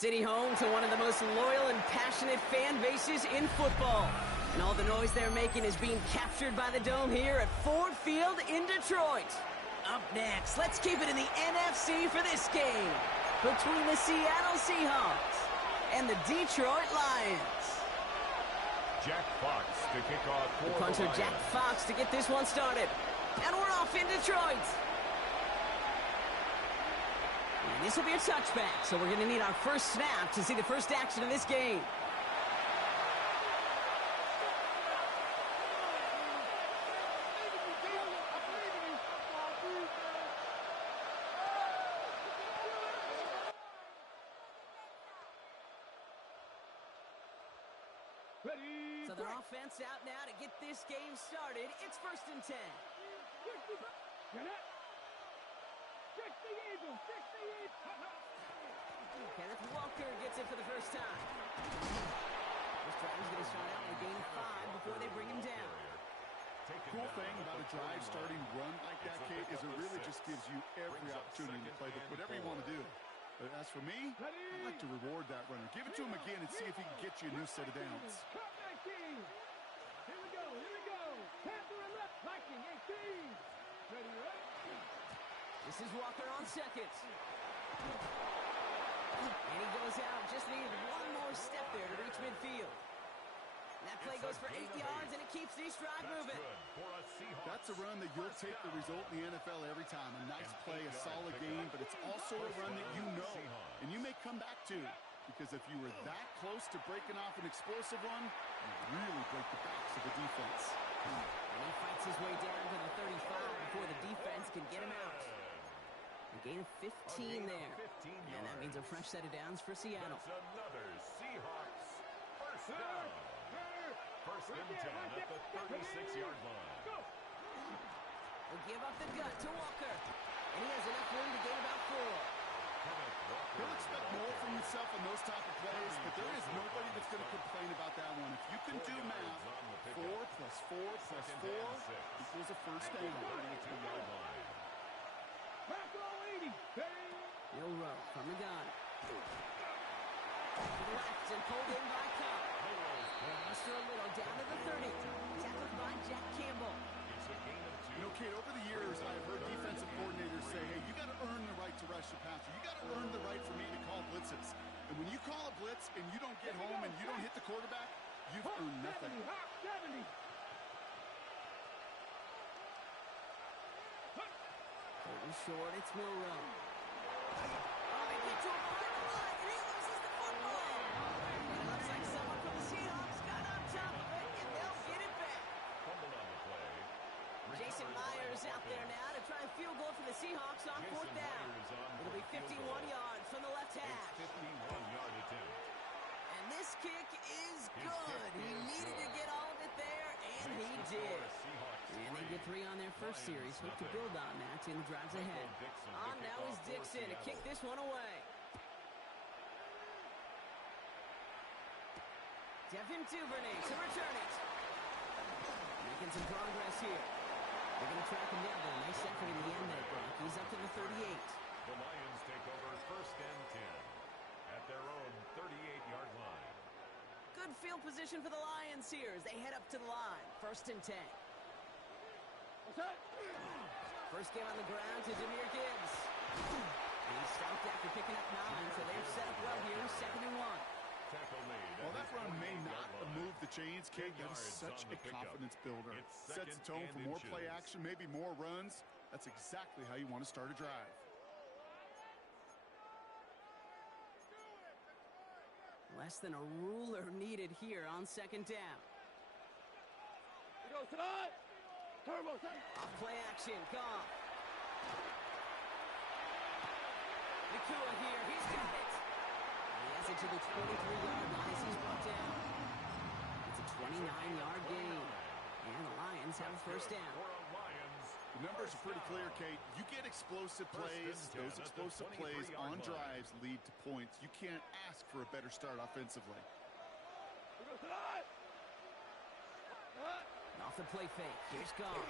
City home to one of the most loyal and passionate fan bases in football. And all the noise they're making is being captured by the Dome here at Ford Field in Detroit. Up next, let's keep it in the NFC for this game between the Seattle Seahawks and the Detroit Lions. Jack Fox to kick off for the punter, Jack Fox, to get this one started. And we're off in Detroit. And this will be a touchback, so we're going to need our first snap to see the first action of this game. So their offense out now to get this game started. It's 1st and 10. Kenneth Walker gets it for the first time. This drive is going to start out with a gain of 5 before they bring him down. Cool thing about a drive starting run like that, Kate, is it really just gives you every opportunity to play whatever you want to do. But as for me, I'd like to reward that runner. Give it to him again and see if he can get you a new set of downs. Here we go. Panther and left, Viking 18. Ready, right? This is Walker on second. And he goes out. Just needed one more step there to reach midfield. That play goes for 8 yards, and it keeps these drive moving. That's a run that you'll take the result in the NFL every time. A nice play, a solid game, but it's also a run that you know, and you may come back to. Because if you were that close to breaking off an explosive run, you really break the backs of the defense. And he fights his way down to the 35 before the defense can get him out. A gain of 15 there. And that means a fresh set of downs for Seattle. That's another Seahawks first down. 1st and 10 at the 36-yard line. He'll give up the gut to Walker. And he has enough room to gain about 4. He'll expect more from himself in those type of plays, but there is nobody that's going to complain about that one. If you can do math, 4 plus 4 plus 4 equals a first down. He'll row from the gun. To the left and pulled in by Cup. Muster a little down to the 30. Tackled by Jack Campbell. You know, Kate, over the years, I've heard defensive coordinators say, hey, you got to earn the right to rush the passer. You got to earn the right for me to call blitzes. And when you call a blitz and you don't get home and you don't hit the quarterback, you've earned nothing. 70. Short, it's Milrow. They get to him on the line, and he loses the football. It looks like someone from the Seahawks got on top of it, and they'll get it back. Fumbled on the play. Jason Myers out there now to try and field goal for the Seahawks on 4th down. It'll be 51 yards from the left hash. 51-yard attempt. And this kick is good. He needed to get all of it there, and he did. And they get 3 on their first series. Hope to build on that in the drives ahead. On now is Dixon to kick this one away. Devin Duvernay to return it. Making some progress here. They're going to track him down, but a nice effort in the end there, Brock. He's up to the 38. The Lions take over 1st and 10 at their own 38-yard line. Good field position for the Lions here as they head up to the line. 1st and 10. First game on the ground to Jahmyr Gibbs. And he's stopped after picking up 9, so they've set up well here. 2nd and 1. Well, that run may not move the chains, Kate. That is such a confidence builder. Sets the tone for more play action, maybe more runs. That's exactly how you want to start a drive. Less than a ruler needed here on 2nd down. Off play action, Goff. Nakua here, he's got it. And he has it to the 23-yard line as he's brought down. It's a 29-yard gain. And the Lions have a 1st down. The numbers are pretty clear, Kate. You get explosive plays. Those explosive plays on drives lead to points. You can't ask for a better start offensively. Off the play fake. Here's Goff. Oh,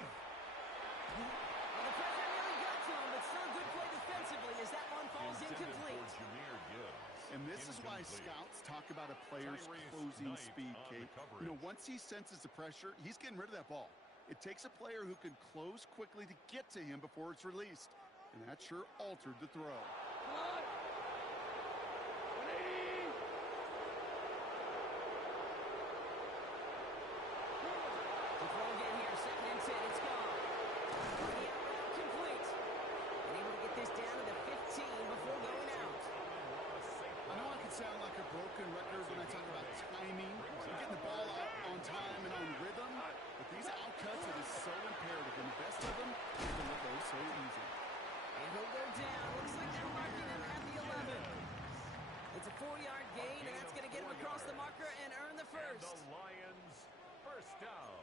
the pressure nearly got to him, but still a good play defensively as that one falls incomplete. And this is why scouts talk about a player's closing speed, Kate. You know, once he senses the pressure, he's getting rid of that ball. It takes a player who can close quickly to get to him before it's released. And that sure altered the throw. Sound like a broken record when I talk about timing, getting the ball out on time and on rhythm, but these outcuts are just so imperative, and the best of them can let those so easy. And he'll go down. Looks like they're marking him at the 11. It's a 4-yard gain, and that's going to get him across the marker and earn the first. And the Lions, first down.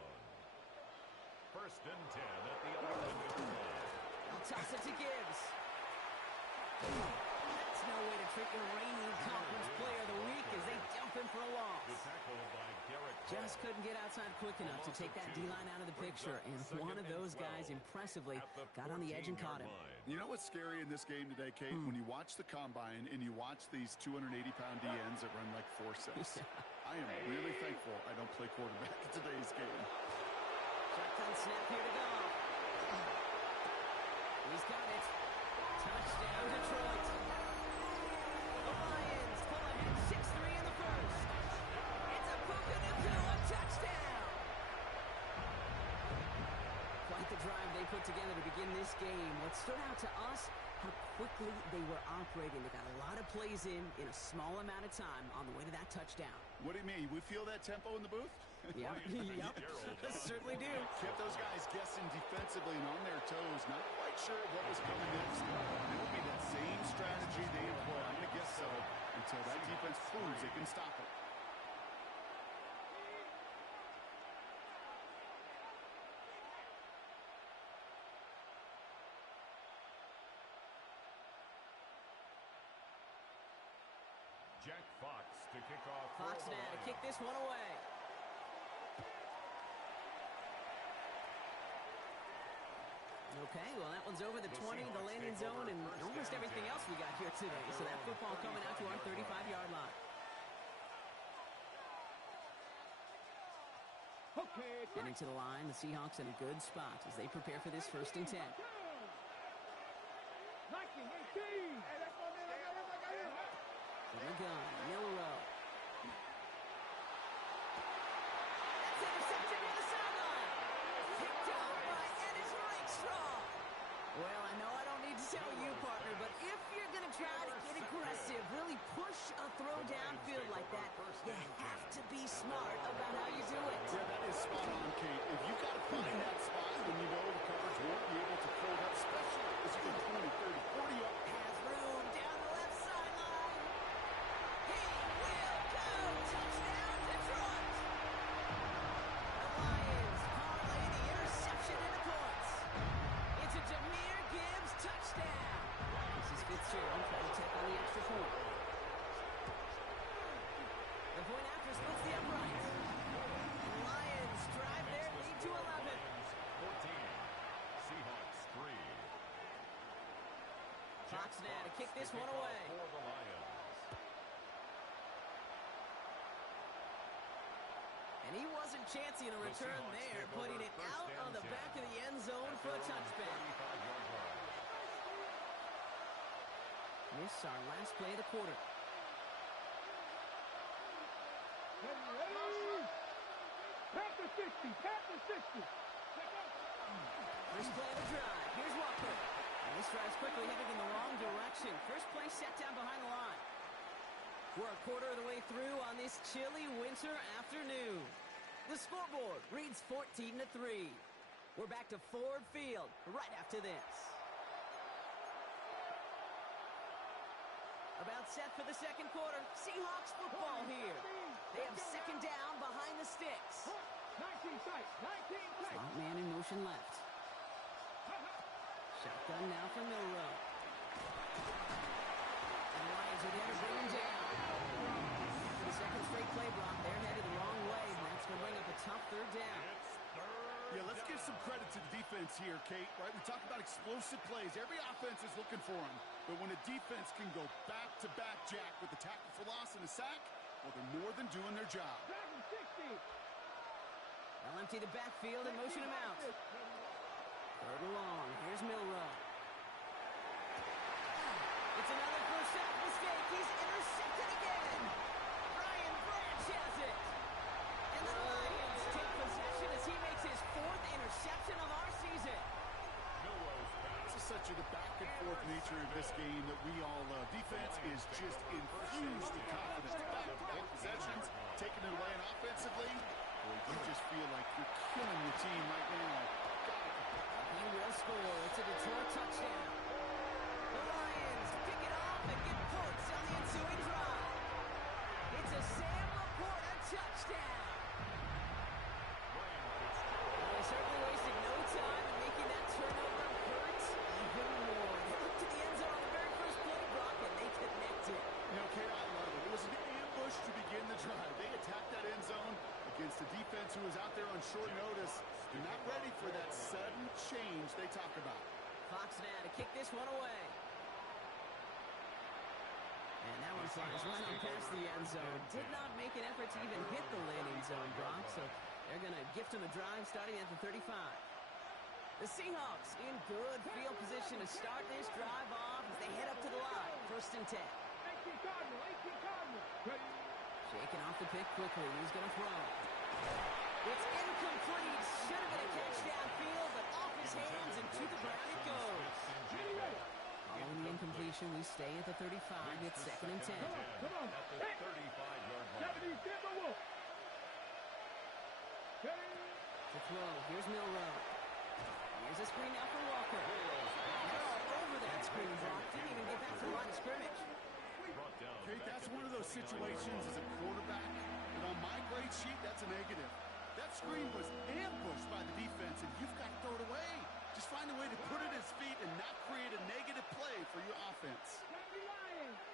First and 10 at the 11. I'll toss it to Gibbs. That's no way to treat your reigning conference player of the week as they dump him for a loss. Just couldn't get outside quick enough to take that D-line out of the picture, and one of those guys impressively got on the edge and caught him. You know what's scary in this game today, Kate? When you watch the combine and you watch these 280-pound DNs that run like forceps. I am really thankful I don't play quarterback in today's game. Shotgun snap here to go. He's got it. Touchdown, Detroit. The Lions pull ahead 6-3 in the first. It's a Puka-Nacua touchdown. Quite the drive they put together to begin this game. What stood out to us, how quickly they were operating. They got a lot of plays in a small amount of time on the way to that touchdown. What do you mean? We feel that tempo in the booth? Yep, certainly do. Kept those guys guessing defensively and on their toes, not quite sure what was coming next. It will be that same strategy they employ, I'm going to guess so, until that defense proves they can stop it. Jack Fox to kick off. Fox now to kick this one away. Okay, well, that one's over the 20, the landing zone, and almost everything else we got here today. So that football coming out to our 35-yard line. Getting to the line, the Seahawks in a good spot as they prepare for this 1st and 10. From the gun, Milrow. That's intercepted near the sideline. Picked off by Ennis Rakestraw. Well, I know I don't need to tell you, partner, but if you're going to try to get aggressive, really push a throw downfield like that, you have to be smart about how you do it. Yeah, that is spot on, Kate. If you've got to find that spot when you know the coverage won't be able to pull that, especially as you go 20, 30, 40 up. Has room down the left sideline. He will go. Touchdown, Detroit. The Lions parlay the interception into points. It's a Jahmyr Gibbs touchdown. This is Fitzgerald trying to tack on the extra point. The point after splits the uprights. And the Lions drive their lead to 11. 14. Seahawks 3. Fox now to kick this one away. For the Lions. And he wasn't chancing a return there, putting it out on the back of the end zone for a touchback. This is our last play of the quarter. Panther 60, Panther 60. First play of the drive. Here's Walker. And this drive's quickly headed in the wrong direction. First play set down behind the line. We're a quarter of the way through on this chilly winter afternoon. The scoreboard reads 14-3. We're back to Ford Field right after this. About set for the second quarter. Seahawks football here. They have second down behind the sticks. 19 sight, 19 sight. Slot man in motion left. Shotgun now for Milrow. And the Lions are there to bring him down. For the second straight play block, they're headed the wrong way, and that's going to bring up a tough third down. Yeah, let's give give some credit to the defense here, Kate, right? We talk about explosive plays. Every offense is looking for them. But when a defense can go back-to-back, Jack, with a tackle for loss and a sack, well, they're more than doing their job. They'll empty the backfield and motion him out. Third and long. Here's Milrow. It's another first half mistake. He's intercepted again. Brian Branch has it. And the Lions take possession as he makes his fourth interception of our season. This is such the back-and-forth nature of this game that we all love. Defense is just infused with confidence. Back-to-back possessions, taking it away and offensively. Boy, you just feel like you're killing your team right now. He will score. It's a Detroit touchdown. The Lions pick it off and get points on the ensuing drive. It's a Sam Laporta touchdown. Well, they certainly wasted no time in making that turnover hurt even more. They looked to the end zone on the very first play, Brock, and they connected. You know, Kate, I love it. It was an ambush to begin the drive. They attacked that end zone against a defense who was out there on short notice. They're not ready for that sudden change they talk about. Fox now to kick this one away. And that one flies right on past the end zone. Did not make an effort to even hit the landing zone, Brock, so they're going to gift him a drive starting at the 35. The Seahawks in good field position to start this drive off as they head up to the line. First and 10. 18 Cardinal. Ready. Shaking off the pick quickly. He's going to throw. It's incomplete. Should have been a catch downfield, but off his hands and to the ground it goes. Following the incompletion, we stay at the 35. It's second and 10. Come on. At the 35-yard line. To throw. Here's Milrow. Here's a screen now for Walker. They're all over that screen, Brock. Didn't even get back to the line of scrimmage. Kate, that's one of those situations as a quarterback that on my grade sheet, that's a negative. That screen was ambushed by the defense, and you've got to throw it away. Just find a way to put it at his feet and not create a negative play for your offense.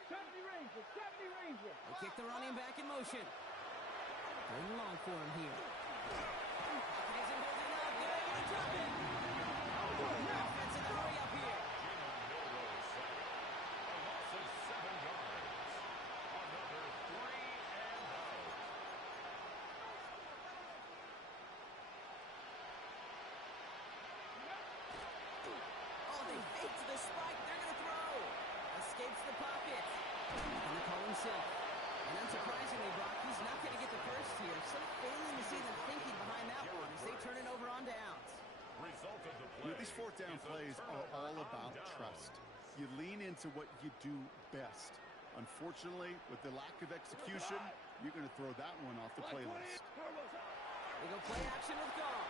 70 Ranger. They kick the running back in motion. Third and long for him here. Isn't holding up. They're able to drop it. Offense in the hurry up here. The spike, they're going to throw. Escapes the pocket. He's going to call himself. And unsurprisingly, Brock, he's not going to get the first here. So failing to see them thinking behind that one as they turn it over on downs. These fourth down plays are all about trust. You lean into what you do best. Unfortunately, with the lack of execution, you're going to throw that one off the playlist. They go play action with Goff.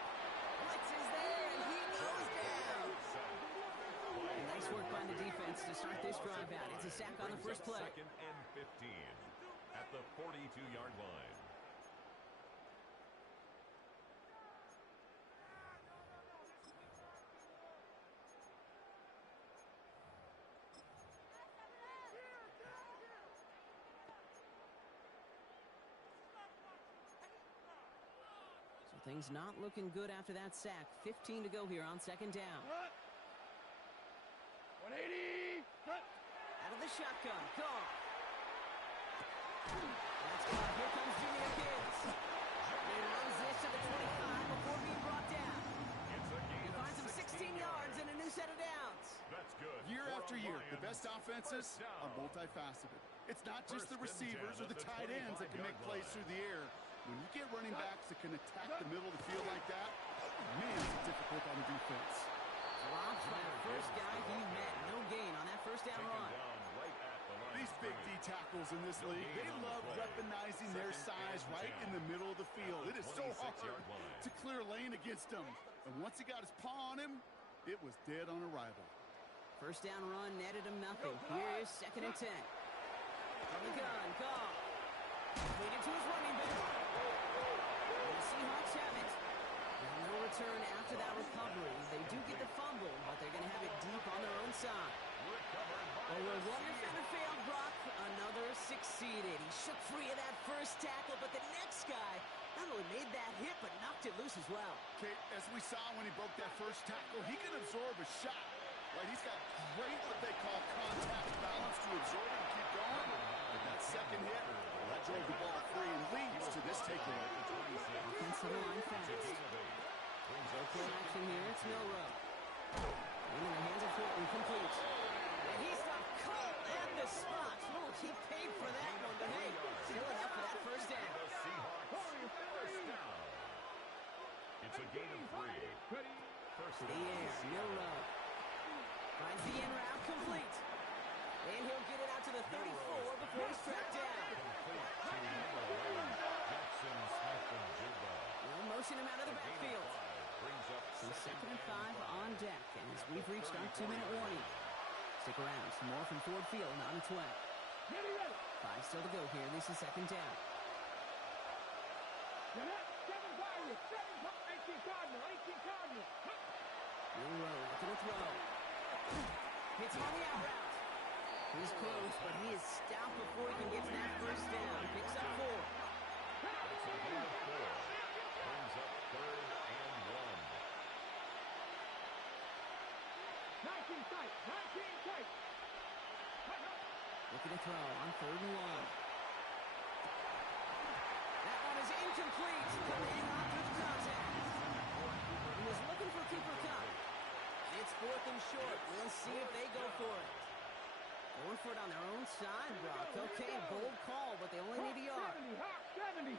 Blitz is there, and he goes down. Nice work by the defense to start this drive out. It's a sack on the first play. Second and 15 at the 42-yard line. So things not looking good after that sack. 15 to go here on second down. 180. Out of the shotgun. Goff. That's caught. Here comes Junior Gibbs. He runs this to the 25 before being brought down. He finds him 16 yards and a new set of downs. That's good. Year after year, the best offenses are multifaceted. It's not just the receivers or the tight ends that can make plays through the air. When you get running backs that can attack the middle of the field like that, man, it's difficult on the defense. Drops by the first guy he met. No gain on that first down run. These big D tackles in this league, they love weaponizing their size right in the middle of the field. It is so hard to clear a lane against them. And once he got his paw on him, it was dead on arrival. First down run netted him nothing. Here is second and 10. From the gun, Goff. Leading to his running back. And the Seahawks have it. With no return after that recovery. They do get the fumble, but they're going to have it deep on their own side. Well, where one defender failed, Brock, another brother succeeded. He shook free of that first tackle, but the next guy not only made that hit, but knocked it loose as well. Okay, as we saw when he broke that first tackle, he can absorb a shot. Right, he's got great what they call contact balance to absorb it and keep going. But that second hit, well, that drove the ball free and leads to this takeaway. Offensive line fast. Okay, action here. It's Milrow. Into the hands of Horton, complete. And he stopped cold at the spot. Oh, he paid for that one, but hey, still enough for that first down. It's a gain of 3. First The air, Milrow. Finds the in route, complete. And he'll get it out to the 34 before he's tracked down. We'll motion him out of the backfield. So 2nd and 5 on deck, and as we've reached our 2-minute warning. Stick around, some more from Ford Field on its way. 5 still to go here. This is 2nd down. 18 Cardinal. Milrow looking to throw. Hits on the out route. He's close, but he is stopped before he can get to that first down. Picks up 4. That's a gain of 4. Brings up 3rd and 1. 19 tight. Looking to throw on 3rd and 1. That one is incomplete. Coming on through the contact. He was looking for Cooper Kupp. It's 4th and short. We'll see if they go for it. Going for it on their own side, Brock. Okay, bold call, but they only need a yard. 70.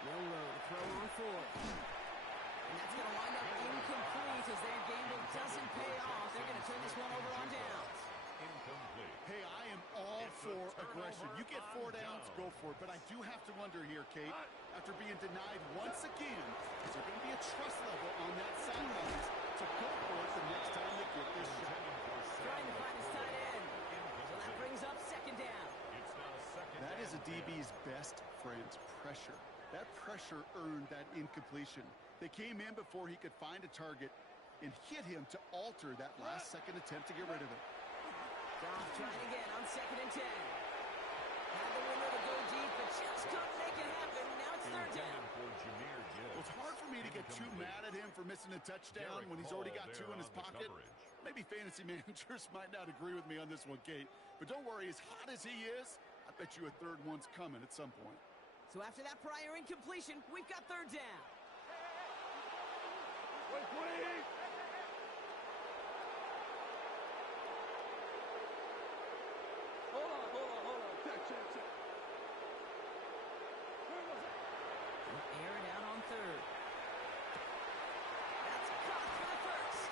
Milrow to throw on 4th. And that's going to wind up incomplete as their gamble doesn't pay off. They're going to turn this one over on downs. Incomplete. Hey, I am all for aggression. You get 4 downs, go for it. But I do have to wonder here, Kate, after being denied once again, is there going to be a trust level on that sidelines to go for it the next time they get this shot? Trying to find his tight end. So that brings up 2nd down. It's now 2nd That is a and DB's best friend, pressure. That pressure earned that incompletion. They came in before he could find a target and hit him to alter that last-second attempt to get rid of it. Goff trying again on 2nd and 10. Had the window to go deep, but just couldn't make it happen. Now it's 3rd down. Well, it's hard for me to get too mad at him for missing a touchdown when he's already got 2 in his pocket. Maybe fantasy managers might not agree with me on this one, Kate. But don't worry, as hot as he is, I bet you a 3rd one's coming at some point. So after that prior incompletion, we've got 3rd down. Wait, please. Hold on. Check. Air it out on 3rd. That's caught for the first.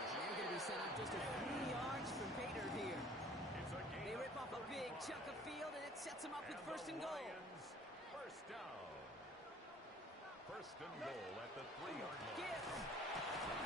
And they're going to be set up just a few yards from Pater here. They rip off a big chunk of field, and it sets them up with 1st and goal. First down. 1st and goal at the 3-yard line. Gibbs.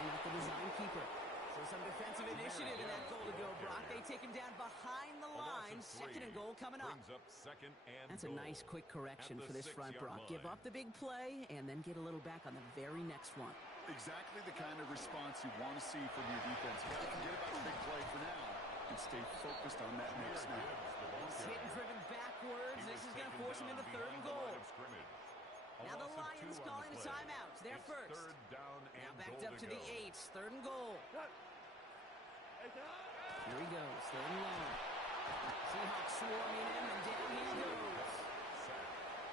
Not the design keeper. So some defensive initiative in that goal to go, Brock. They take him down behind the line. 2nd and goal coming up. Brings up 2nd and That's a nice quick correction for this front, Brock. Give up the big play and then get a little back on the very next one. Exactly the kind of response you want to see from your defense. You got to forget about the big play for now and stay focused on that next snap. He's hit and driven backwards. This is going to force him into 3rd and goal. Now the Lions calling a timeout. They're first. Now backed up to the 8. 3rd and goal. Here he goes. 3rd and long. Seahawks swarming him, and down he goes.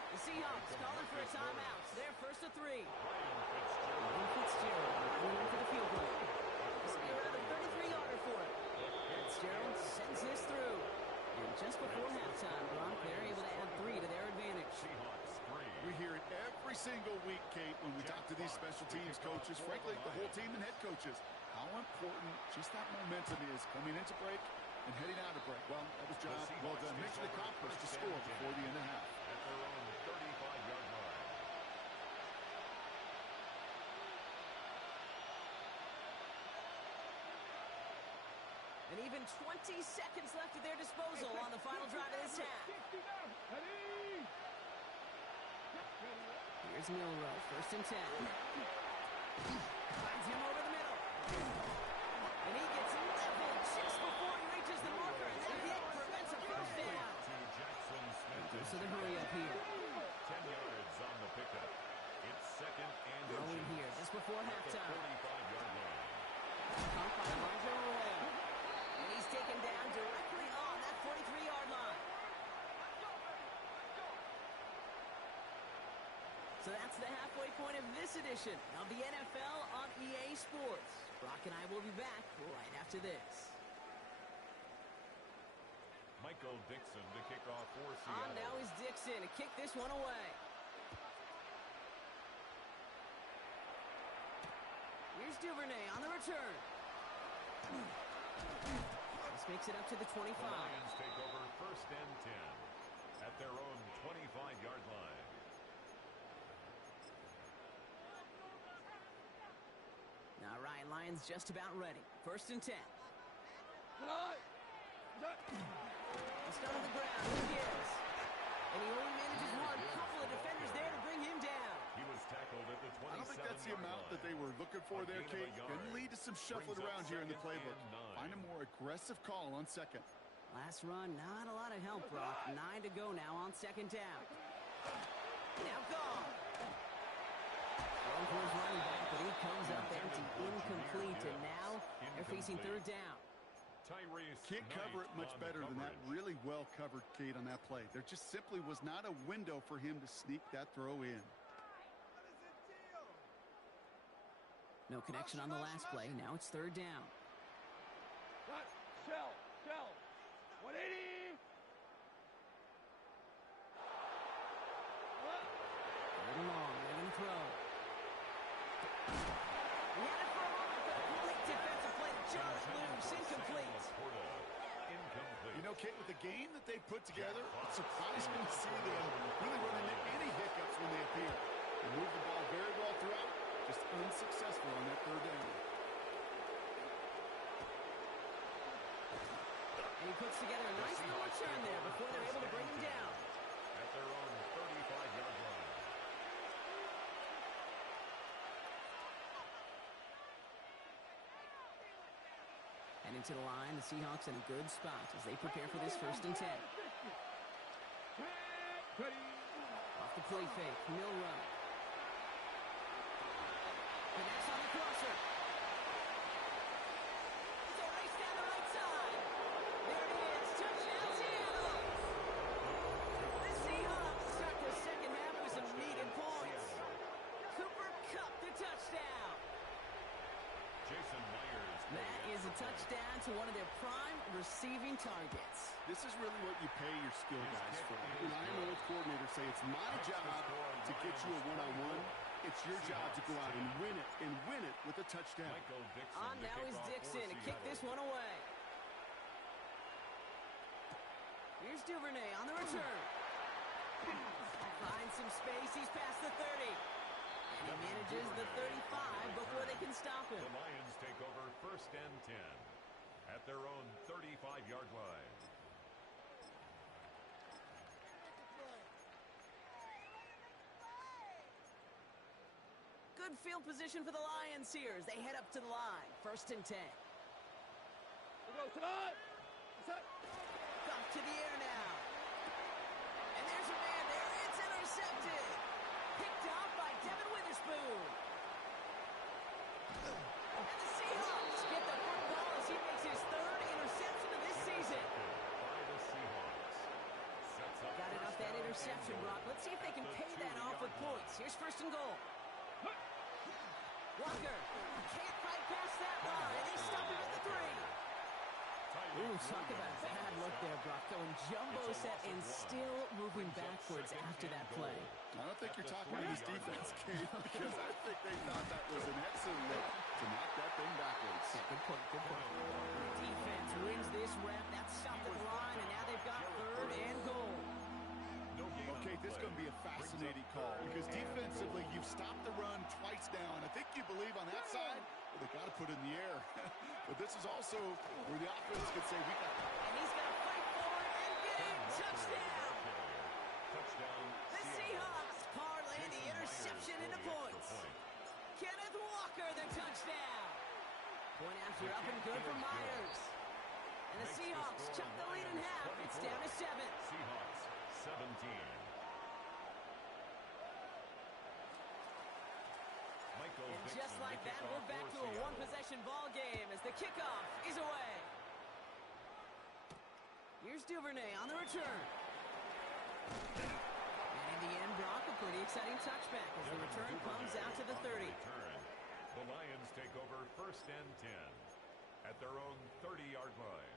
The Seahawks calling for a timeout. They're 1st to 3. Ryan Fitzgerald lining in for the field goal. This will be around a 33-yarder for him. Fitzgerald sends this through. And just before halftime, Brock, they're able to add 3 to their advantage. We hear it every single week, Kate, when we talk to these special teams coaches, frankly, the whole team and head coaches, how important just that momentum is coming into break and heading out of break. Well, that was job well done. Mission accomplished to score before the end of half. At their own 35-yard line. And even 20 seconds left at their disposal on the final drive of this half. Here's Milrow, 1st and 10. Finds him over the middle. And he gets leveled just before he reaches the marker, and that hit prevents a first down. So the hurry up here. 10 yards on the pickup. It's second and Throwing here just before halftime. 45-yard line. Caught by Elijah Arroyo. And he's taken down directly on that 43-yard line. So that's the halfway point of this edition of the NFL on EA Sports. Brock and I will be back right after this. Michael Dixon to kick off for On Seattle. now is Dixon to kick this one away. Here's Duvernay on the return. This makes it up to the 25. The Lions take over first and 10 at their own 25-yard line. All right, Lions just about ready. First and 10. He's down on the ground. Here he is. And he only manages one. Couple of defenders there to bring him down. He was tackled at the 27-yard line. I don't think that's the amount that they were looking for there, Kate. Going to lead to some shuffling around here in the playbook. Find a more aggressive call on second. Last run, not a lot of help, Brock. 9 to go now on second down. Now gone. Thrown for his running back, but he comes up empty, incomplete, and now they're facing third down. Can't cover it much better than that. Really well covered, Kate, on that play. There just simply was not a window for him to sneak that throw in. No connection on the last play. Now it's third down. Shell. 180. Third and long. They're going to throw. He had it for a moment, but a complete defensive play. Just loose. Incomplete. You know, Kate, with the game that they put together, it's surprising to see them really run into any hiccups when they appear. They moved the ball very well throughout, just unsuccessful on that third down. And he puts together a nice little return there before they're able to bring him down. At their own 35-yard line. Heading to the line, the Seahawks in a good spot as they prepare for this first and 10. Off the play fake, mill run. Connects on the crosser. It's a race down the right side. There it is, touchdown Seattle. The Seahawks start the second half with some needed points. Cooper Kupp the touchdown. Jason Myers. That is a touchdown to one of their prime receiving targets. This is really what you pay your skill guys for. When I am an old coordinator, say it's my job to get you a one-on-one. It's your job to go out and win it with a touchdown. On now is Dixon to kick this one away. Here's Duvernay on the return. Finds some space. He's past the 30. And he manages the 35 before they can stop him. The Lions take over first and 10 at their own 35-yard line. Good field position for the Lions here as they head up to the line. First and 10. Off to the air now. And there's a man there. It's intercepted. Picked off by Devin Witherspoon. And the Seahawks get the football as he makes his third interception of this season. By the Seahawks. Got it off that interception, Brock. Let's see if they can pay that off with points. Here's first and goal. Walker can't fight past that line, and they stop him at the 3. Ooh, talk about a bad look there, Brock. Going jumbo set and still moving backwards after that play. I don't think you're talking to this defense, Kate, because I think they thought that was an excellent look to knock that thing backwards. Yeah, good point, good point. Defense wins this rep. That's stopped at the line, and now they've got third and goal. Okay, this is going to be a fascinating call because defensively, you've stopped the run twice now, and I think you believe on that side, well, they got to put it in the air. But this is also where the offense could say, we got it. And he's going to fight for it and get it. Touchdown! Touchdown. The Seahawks parlay the interception into points. Kenneth Walker, the touchdown. Point after up and good for Myers. And the Seahawks chop the lead in half. It's down to 7. Seahawks 17. And just like that, we're back to a one-possession ball game as the kickoff is away. Here's Duvernay on the return. And in the end, Brock, a pretty exciting touchback as the return comes out to the 30. The Lions take over 1st and 10 at their own 30-yard line.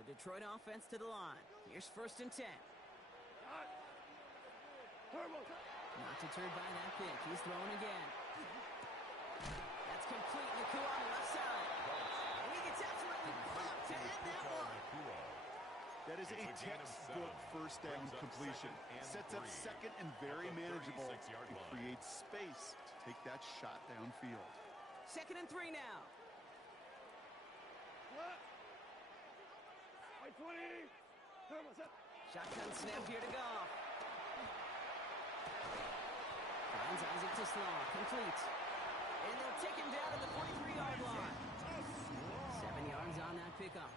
The Detroit offense to the line. Here's 1st and 10. Not deterred by that pick. He's throwing again. That's complete. Nakua on the left side. And he gets absolutely pumped to end that one. That is a textbook first down completion. Sets up second and very manageable. It creates space to take that shot downfield. 2nd and 3 now. Shotgun snap here to Goff. Finds Isaac to Slaw. Complete. And they'll take him down at the 43-yard line. 7 yards on that pickup.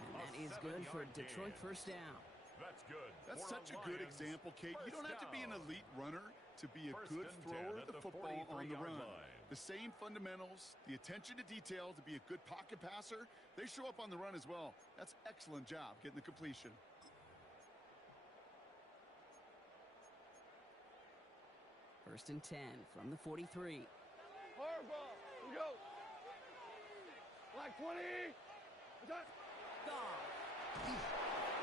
And that is good for Detroit 1st down. That's good. That's such a good example, Kate. You don't have to be an elite runner to be a good thrower of the football on the run. The same fundamentals, the attention to detail to be a good pocket passer, they show up on the run as well. That's excellent job getting the completion. First and 10 from the 43. Hard ball. Here we go. Like 20. Goff.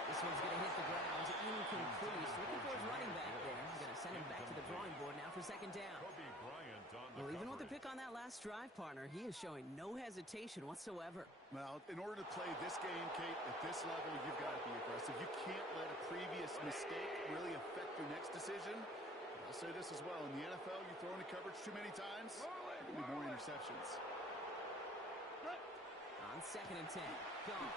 This one's going to hit the ground. Incomplete. Looking for his running back there. He's going to send him back to the drawing board now for 2nd down. Well, even with the pick on that last drive, partner, he is showing no hesitation whatsoever. Well, in order to play this game, Kate, at this level, you've got to be aggressive. You can't let a previous mistake really affect your next decision. I'll say this as well. In the NFL, you throw into coverage too many times, there will be more interceptions. On 2nd and 10. Gone.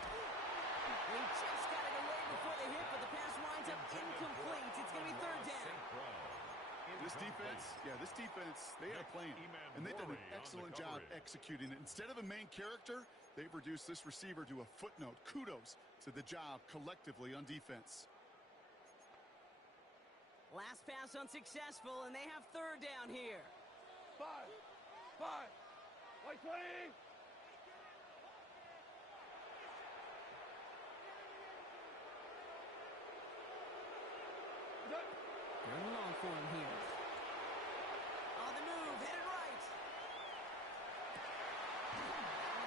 He just got it away before the hit, but the pass winds up incomplete. It's going to be 3rd down. This defense, they had a plan, and they've done an excellent job executing it. Instead of a main character, they've reduced this receiver to a footnote. Kudos to the job collectively on defense. Last pass unsuccessful, and they have 3rd down here. 5. Like 20. Third and long for him here. On the move, headed right.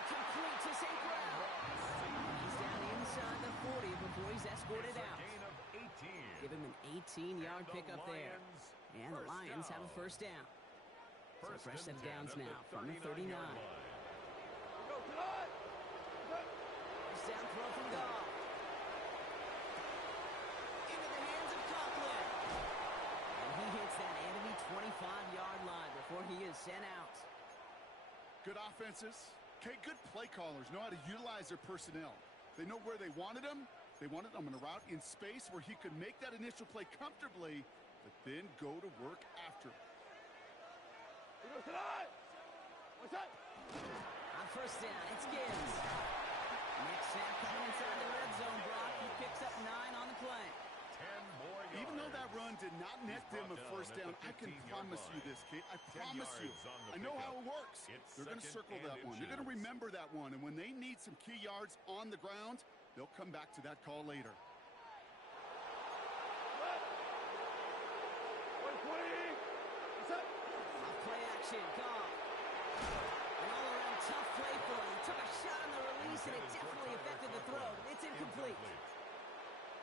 Complete to St. Brown. He's down inside the 40 before he's escorted out. Give him an 18-yard pickup there. And the Lions have a 1st down. So fresh set of downs now from the 39. First down throw from Goff. Into the hands of Coughlin. And he hits that enemy 25-yard line before he is sent out. Good offenses. Okay, good play callers know how to utilize their personnel. They know where they wanted them. They wanted him in a route in space where he could make that initial play comfortably, but then go to work after. On 1st down, it's Gibbs. Next snap coming inside the red zone, Brock. He picks up 9 on the play. 10 more yards. Even though that run did not net them a 1st down, I can promise you this, Kate. I promise you. I know how it works. They're going to circle that one. They're going to remember that one. And when they need some key yards on the ground, they'll come back to that call later. Off play action, Goff. An all-around tough play for him. Took a shot on the release, and it definitely affected the throw. It's incomplete.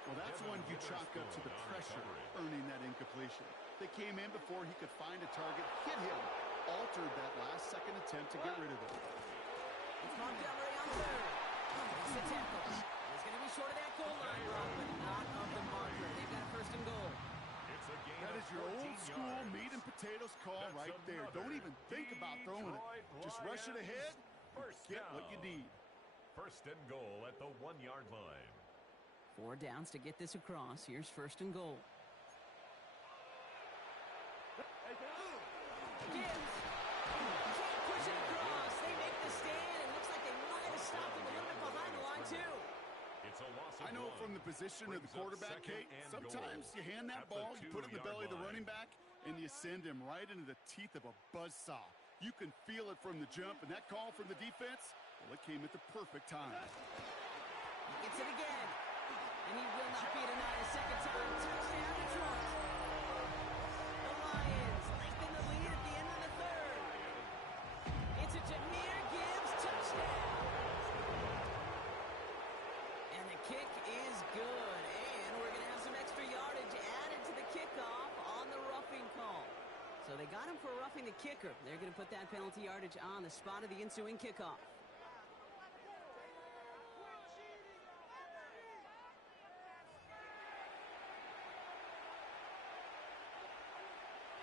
Well, that's one you chalk up to the pressure earning that incompletion. They came in before he could find a target, hit him, altered that last-second attempt to get rid of it. It's Montgomery on 3rd. It's the tackle. He's going to be short of that goal line, Brock, but not of the marker. They've got a 1st and goal. That is your old-school meat and potatoes call right there. Don't even think about throwing it. Just rush it ahead and get what you need. 1st and goal at the 1-yard line. 4 downs to get this across. Here's 1st and goal. Gibbs. Can't push it across. They make the stand. It looks like they might have stopped him a little bit behind the line, too. It's a loss of I know one. from the position of the quarterback, Kate, sometimes you hand that ball, you put it in the belly of the running back, and you send him right into the teeth of a buzzsaw. You can feel it from the jump, and that call from the defense, well, it came at the perfect time. He gets it again. And he will not be denied a second time. Touchdown, Detroit. The Lions lengthen the lead at the end of the third. It's a Jahmyr Gibbs touchdown. And the kick is good. And we're going to have some extra yardage added to the kickoff on the roughing call. So they got him for roughing the kicker. They're going to put that penalty yardage on the spot of the ensuing kickoff.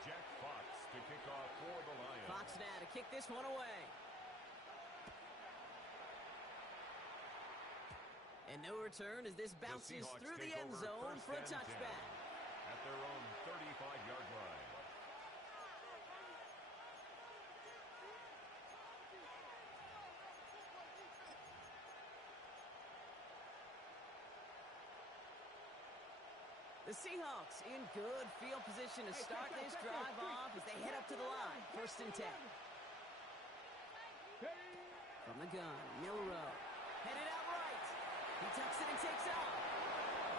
Jack Fox to kick off for the Lions. Fox now to kick this one away. And no return as this bounces through the end zone for a touchback. At their own 35-yard line. The Seahawks in good field position to start this drive off as they head up to the line. 1st and 10. From the gun, Milrow. Headed out right. He tucks it and takes off.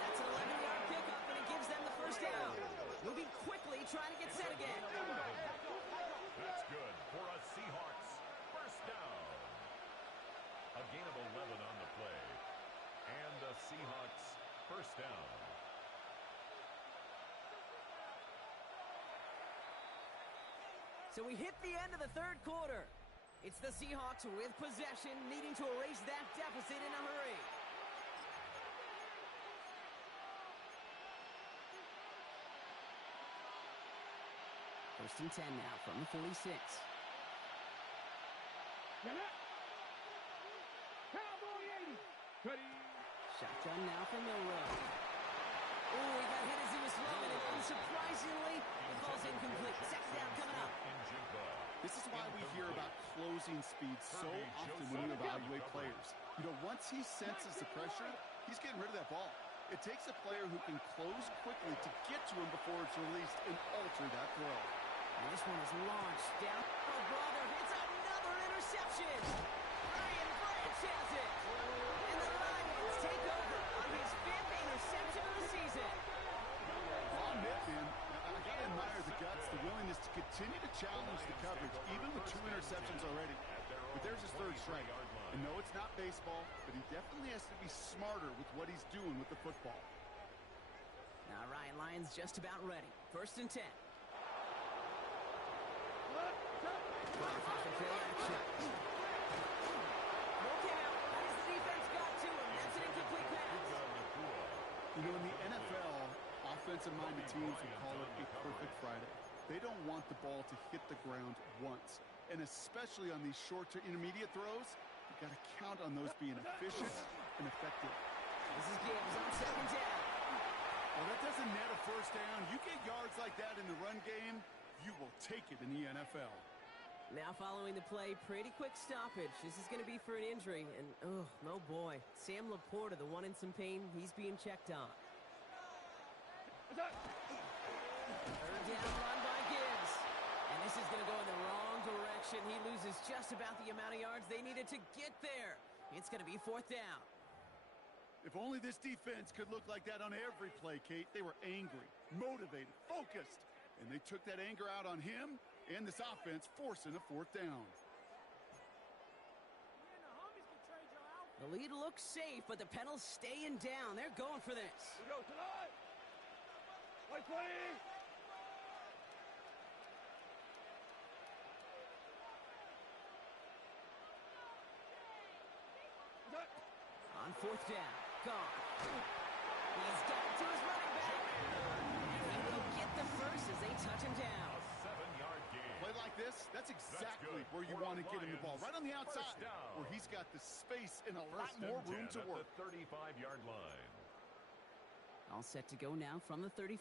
That's an 11-yard pickup, and it gives them the first down. Moving quickly, trying to get set again. That's good for a Seahawks first down. A gain of 11 on the play. And the Seahawks first down. So we hit the end of the third quarter. It's the Seahawks with possession, needing to erase that deficit in a hurry. First and 10 now from the 46. Cowboy 80. Ready. Shotgun now from Milrow. Oh, he got hit as he was throwing it. Unsurprisingly, it falls incomplete. Second down coming up. This is why we hear about closing speed so often when we evaluate players. You know, once he senses the pressure, he's getting rid of that ball. It takes a player who can close quickly to get to him before it's released and alter that throw. And this one is launched down. Oh, brother, it's another interception. Brian Branch has it. And the Lions take over on his 5th interception of the season. I'll admit, man, I got to admire the guts, the willingness to continue to challenge the coverage, even with 2 interceptions already. But there's his 3rd strike. And no, it's not baseball, but he definitely has to be smarter with what he's doing with the football. All right, Lions just about ready. 1st and 10. You know, in the NFL, offensive-minded teams would call it a perfect Friday. They don't want the ball to hit the ground once. And especially on these short to intermediate throws, you got to count on those being efficient and effective. This is Gibbs on 2nd down. Well, that doesn't net a first down. You get yards like that in the run game, you will take it in the NFL. Now following the play, pretty quick stoppage. This is going to be for an injury, and oh boy. Sam Laporta, the one in some pain, he's being checked on. Third down run by Gibbs. And this is going to go in the wrong direction. He loses just about the amount of yards they needed to get there. It's going to be 4th down. If only this defense could look like that on every play, Kate. They were angry, motivated, focused, and they took that anger out on him and this offense, forcing a 4th down. The lead looks safe, but the Penals staying down. They're going for this. We go tonight. Play, play. On 4th down, gone. He's got it to his running back. And he will get the first as they touch him down. A 7-yard gain. Play like this, that's exactly where you want to get him the ball. Right on the outside, where he's got the space and a lot more room to work. At the 35-yard line. All set to go now from the 35.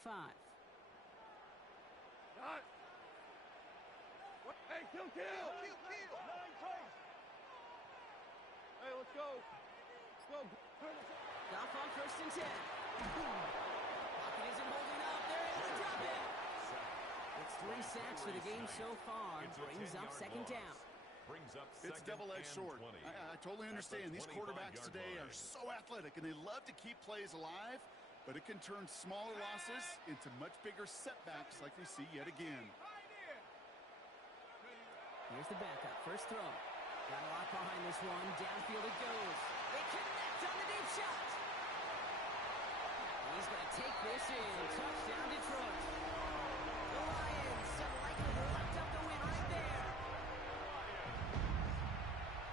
Hey, kill. Hey, let's go. Go. Off on 1st and 10. Pocket isn't holding up. They're able to drop it. It's 3 sacks for the game so far. Brings up 2nd down. It's double-edged sword. I totally understand. These quarterbacks today are so athletic, and they love to keep plays alive, but it can turn smaller losses into much bigger setbacks like we see yet again. Here's the backup. First throw. Got a lot behind this one. Downfield it goes. They connect on the deep shot. And he's going to take this in. Touchdown, Detroit. The Lions have likely locked up the win right there.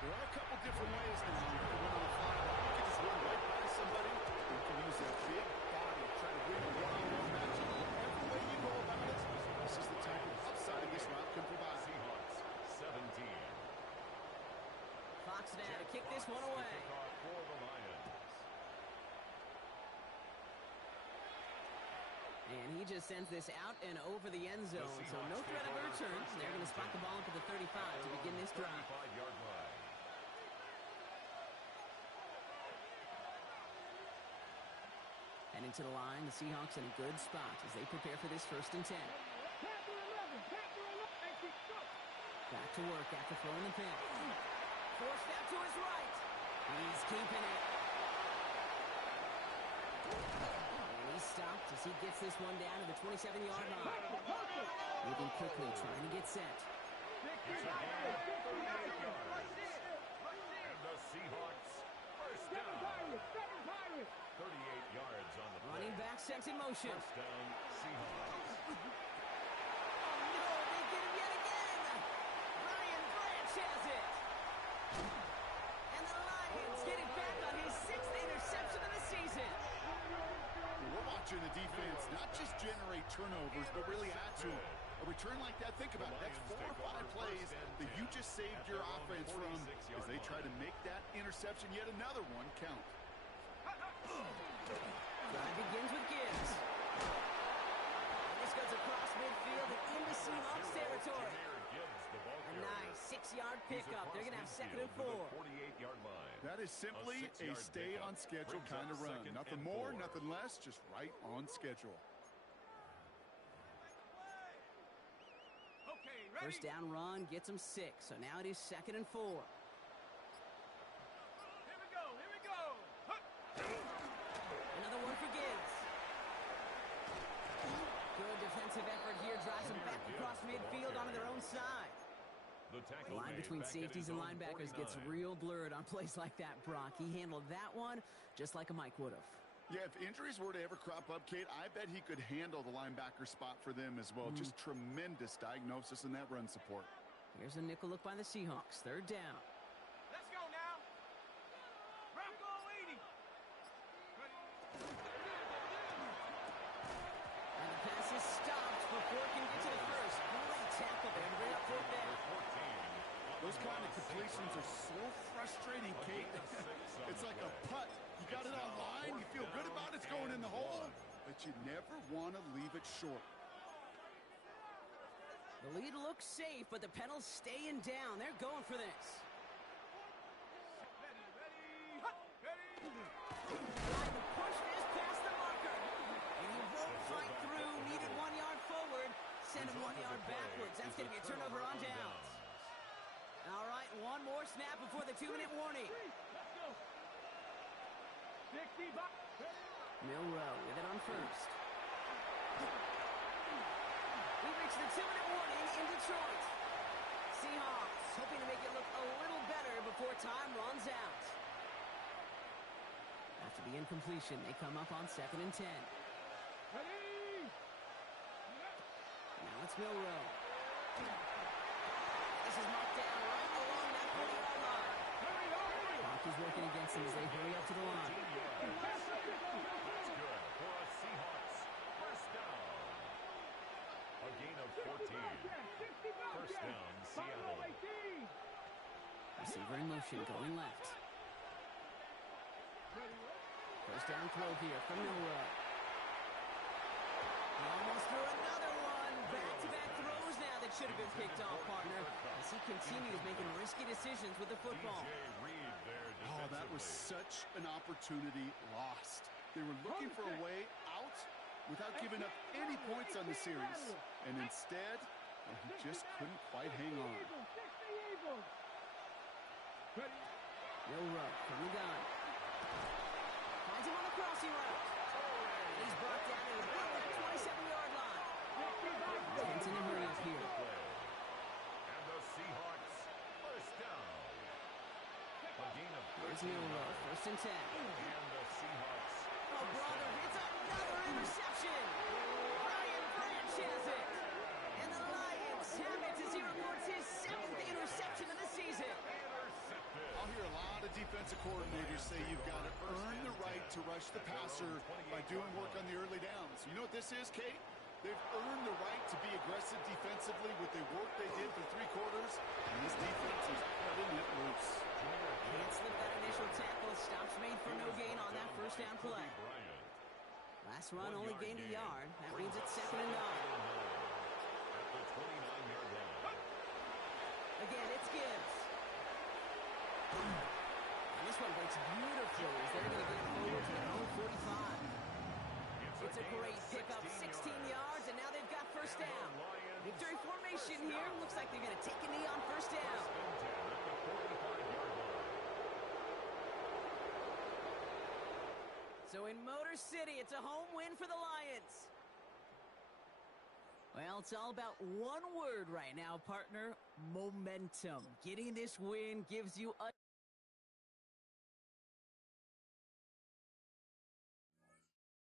There are a couple different ways now to win on the fly. You can just run right by somebody. You can use that big body, try to win a one-on-one matchup. Whatever way you go about it, this is the type of upside this route can provide. Seahawks 17. Fox now to kick this one away. For the Lions. And he just sends this out and over the end zone. So no threat of a return. They're going to spot the ball into the 35 to begin this drive. 35-yard line. Heading to the line, the Seahawks in a good spot as they prepare for this 1st and 10. Back to work after throwing the pick. Forced out to his right. He's keeping it. And he's stopped as he gets this one down to the 27-yard line. Moving quickly, trying to get set. It's a gain of 38 yards. And the Seahawks first down. 38 yards on the play. Running back sent in motion. First down, Seahawks. Oh no, they get him yet again. Ryan Branch has it. And the Lions get it back on his 6th interception of the season. We're watching the defense not just generate turnovers, but really add to them. A return like that, think about it, that's 4 or 5 plays that you just saved your offense from as they try to make that interception, yet another one, count. Drive begins with Gibbs. And this goes across midfield and into Seahawks territory. A nice 6-yard pickup. They're going to have 2nd and 4. 48-yard line. That is simply a stay-on-schedule kind of run. Nothing more, nothing less, just right on schedule. First down run gets him 6. So now it is 2nd and 4. Here we go. Another one for Gibbs. Good defensive effort here. Drives them back across midfield onto their own side. The line between safeties and linebackers gets real blurred on plays like that, Brock. He handled that one just like a Mike would have. Yeah, if injuries were to ever crop up, Kate, I bet he could handle the linebacker spot for them as well. Just tremendous diagnosis in that run support. Here's a nickel look by the Seahawks. 3rd down. Let's go now. Bronco 80. And the pass is stopped before it can get to the first. Great tackle there to bring up 4th down. Those kind of completions are so frustrating, Kate. It's like a putt. You got it on line, you feel good about it's going in the hole, but you never want to leave it short. The lead looks safe, but the Penals staying down. They're going for this. Trying to push this past the marker. And he won't fight through. Needed 1 yard forward. Send him 1 yard backwards. That's going to be a turnover on downs. All right, one more snap before the 2-minute warning. Milrow with it on first. We reach the 2-minute warning in Detroit. Seahawks hoping to make it look a little better before time runs out. After the incompletion, they come up on 2nd and 10. Now it's Milrow. This is knocked down right along that 40-yard line. Clock is working against them as they hurry up to the line. That's good for a Seahawks first down. A gain of 14. First down, Seattle. Receiver in motion, going left. First down throw here from Milrow. He almost threw another one. Back-to-back throws now that should have been picked off, partner, as he continues making risky decisions with the football. Oh, that was such an opportunity lost. They were looking for a way out without giving up any points on the series. And instead, he just couldn't quite hang on. Ready? No run from the gun. Finds him on the crossing route. He's brought down at about the 27-yard line. Ten's in a hurry up here. And the Seahawks first down. A gain of Here's Neil, first and 10. And the Seahawks Oh, brother, it's another interception. Ryan Branch has it. And the Lions have it as he records his 7th interception of the season. I'll hear a lot of defensive coordinators say you've got to earn the right to rush the passer by doing work on the early downs. You know what this is, Kate? They've earned the right to be aggressive defensively with the work they did for 3 quarters, and this defense is letting it loose. Can't slip that initial tackle. Stops made for no gain on that first down play. Last run only gained a yard. That means it's 2nd and 9. At the 29-yard line. Again, it's Gibbs. And this one breaks beautifully as they're going to get it forward to their own 45. It's a great pickup, 16 yards, and now they've got first down. Victory formation here. Looks like they're going to take a knee on first down. So in Motor City, it's a home win for the Lions. Well, it's all about one word right now, partner: momentum. Getting this win gives you a